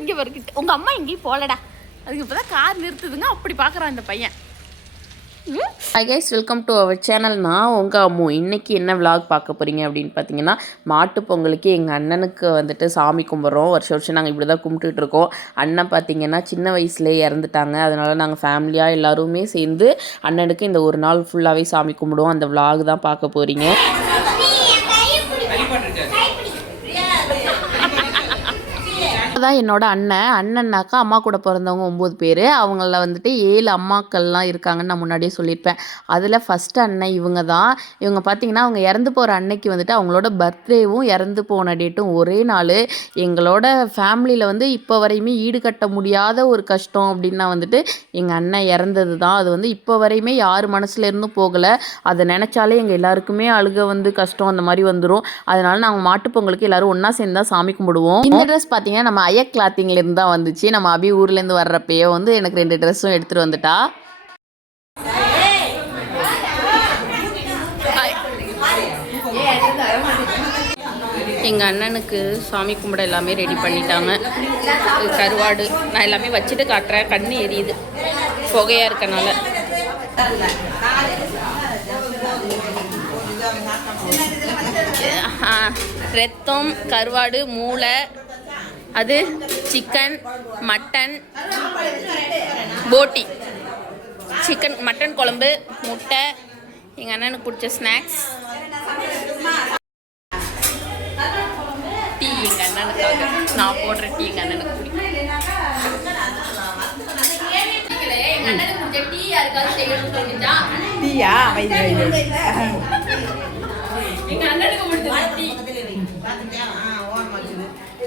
இங்கே வரைக்கும் உங்கள் அம்மா எங்கேயும் போகலடா அதுக்கு இப்போ தான் கார் நிறுத்துதுங்க அப்படி பார்க்குறான் இந்த பையன். Hi guys welcome to our channel நான் உங்கள் அம்மு. இன்றைக்கி என்ன vlog பார்க்க போகிறீங்க அப்படின்னு பார்த்தீங்கன்னா மாட்டு பொங்கலுக்கு எங்கள் அண்ணனுக்கு வந்துட்டு சாமி கும்பிட்றோம். வருஷம் வருஷம் நாங்கள் இப்படி தான் கும்பிட்டுட்டு இருக்கோம். அண்ணன் பார்த்தீங்கன்னா சின்ன வயசுலேயே இறந்துட்டாங்க. அதனால் நாங்கள் ஃபேமிலியாக எல்லாருமே சேர்ந்து அண்ணனுக்கு இந்த ஒரு நாள் ஃபுல்லாகவே சாமி கும்பிடுவோம். அந்த vlog தான் பார்க்க போகிறீங்க தான் என்னோட அண்ணன். அண்ணன்னாக்கா அம்மா கூட பிறந்தவங்க ஒம்பது பேர். அவங்கள வந்துட்டு ஏழு அம்மாக்கள்லாம் இருக்காங்கன்னு நான் முன்னாடியே சொல்லியிருப்பேன். அதில் ஃபஸ்ட்டு அண்ணன் இவங்க தான். இவங்க பார்த்தீங்கன்னா அவங்க இறந்து போகிற அன்னைக்கு வந்துட்டு அவங்களோட பர்த்டேவும் இறந்து போன டேட்டும் ஒரே நாள். எங்களோட ஃபேமிலியில் வந்து இப்போ வரையுமே ஈடுகட்ட முடியாத ஒரு கஷ்டம் அப்படின்னா வந்துட்டு எங்கள் அண்ணன் இறந்தது தான். அது வந்து இப்போ வரையுமே யார் மனசுல இருந்தும் போகலை. அதை நினச்சாலே எங்கள் எல்லாருக்குமே அழுக வந்து கஷ்டம் அந்த மாதிரி வந்துடும் அதனால நாங்கள் மாட்டுப்பொங்கலுக்கு எல்லோரும் ஒன்றா சேர்ந்து தான் சாமி கும்பிடுவோம். இந்த ட்ரெஸ் பார்த்தீங்கன்னா நம்ம ஐயக் கிளாத்திங்லேருந்து தான் வந்துச்சு. நம்ம அபி ஊர்லேருந்து வர்றப்பயே வந்து எனக்கு ரெண்டு ட்ரெஸ்ஸும் எடுத்துகிட்டு வந்துட்டா. எங்கள் அண்ணனுக்கு சாமி கும்பிட எல்லாமே ரெடி பண்ணிட்டாங்க. கருவாடு நான் எல்லாமே வச்சுட்டு காட்டுறேன். கண்ணு எரியுது. புகையாக இருக்கனால. ரத்தம் கருவாடு மூளை அது சிக்கன் மட்டன் போட்டி சிக்கன் மட்டன் குழம்பு முட்டை எங்கள் அண்ணனுக்கு பிடிச்ச ஸ்நாக்ஸ் டீ எங்கள் அண்ணனுக்காக. நான் போடுற டீ எங்கள் அண்ணனுக்கு பிடிக்கும். அண்ணனுக்கு டீயா வைது வைது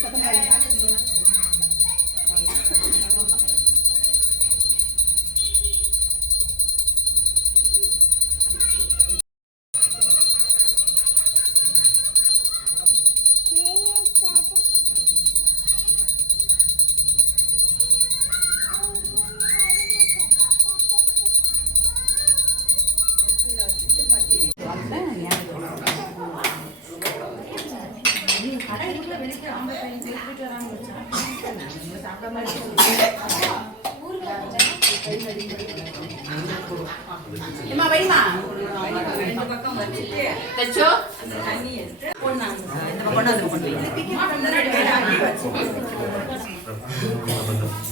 டீ சரி சரி தச்சோ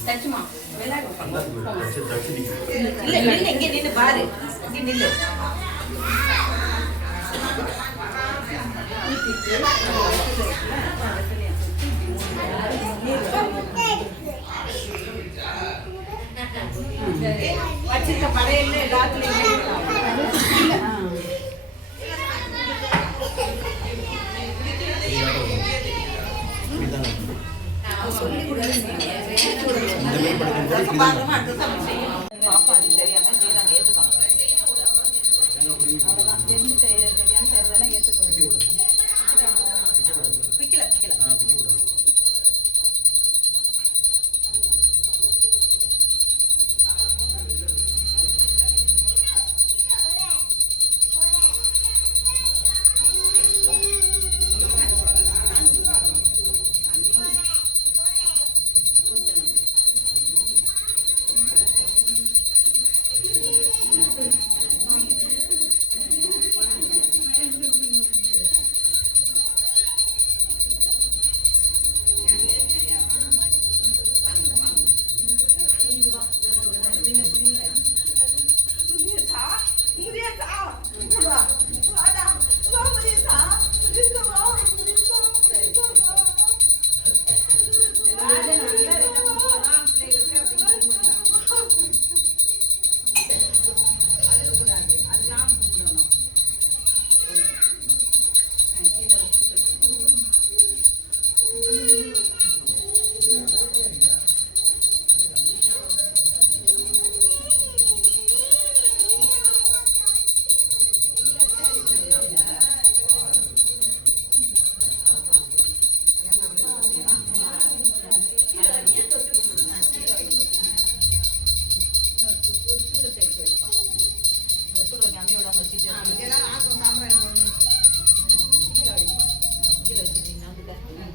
தச்சுமா. இல்ல நில்லு இங்க நின்னு பாரு. இங்க நில்லு. வதக்கிட்டு வச்சிருக்க படையல்ல எல்லாத்துலயும் தெரியாம செய்யறாங்க ஏத்துக்கோங்க தெரியாம செய்யறதெல்லாம் ஏத்துக்கோங்க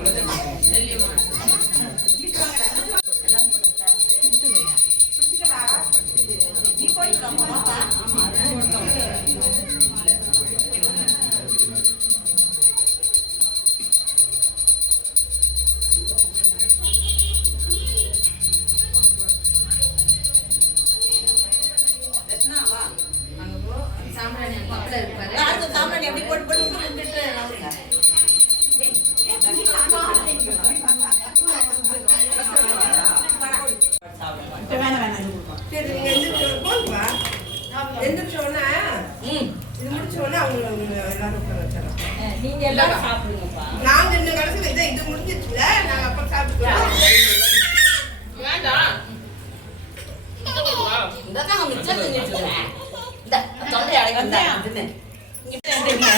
ನಜನಿಗೆ ಸಲ್ಲಿಯ ಮಾಡುತ್ತೆ ಬಿಡ್ಕಣ್ಣ ಎಲ್ಲ ಬಂದೆ ಇತ್ತು ಅಯ್ಯ ಪ್ರತಿಕಾರಾ ನೀವು ಇಲ್ಲಿ ಬರೋ ಮಹಾಮಾ ಆಮೇಲೆ நீங்க எல்லாரும் சாப்பிடுங்கப்பா நாங்க இந்த. கடைசியில இதை இது முடிஞ்சிச்சுல நாங்க அப்புறம் சாப்பிட்டுக்கலாம் வேண்டாம் இதான் மிச்சம் செஞ்சுட்டு இந்த. தொண்டை அடைக்கிறேன் இங்க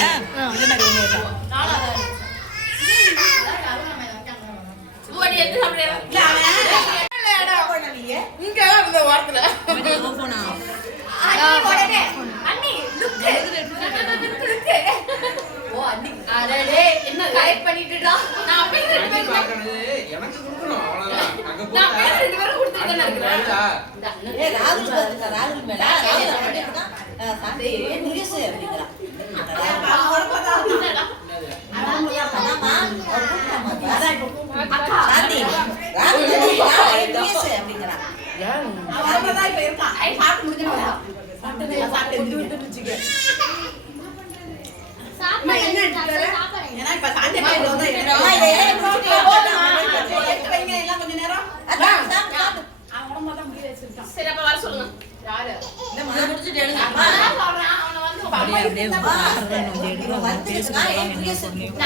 ராகுல் தான் இப்ப இருக்கான் சாப்பிட்டு முடிஞ்சு சரி அப்ப வர சொல்லுங்க. யாரு? இந்த மன முடிச்சுட்டு எழுங்க அப்படியே அப்படியே பேசுறாங்க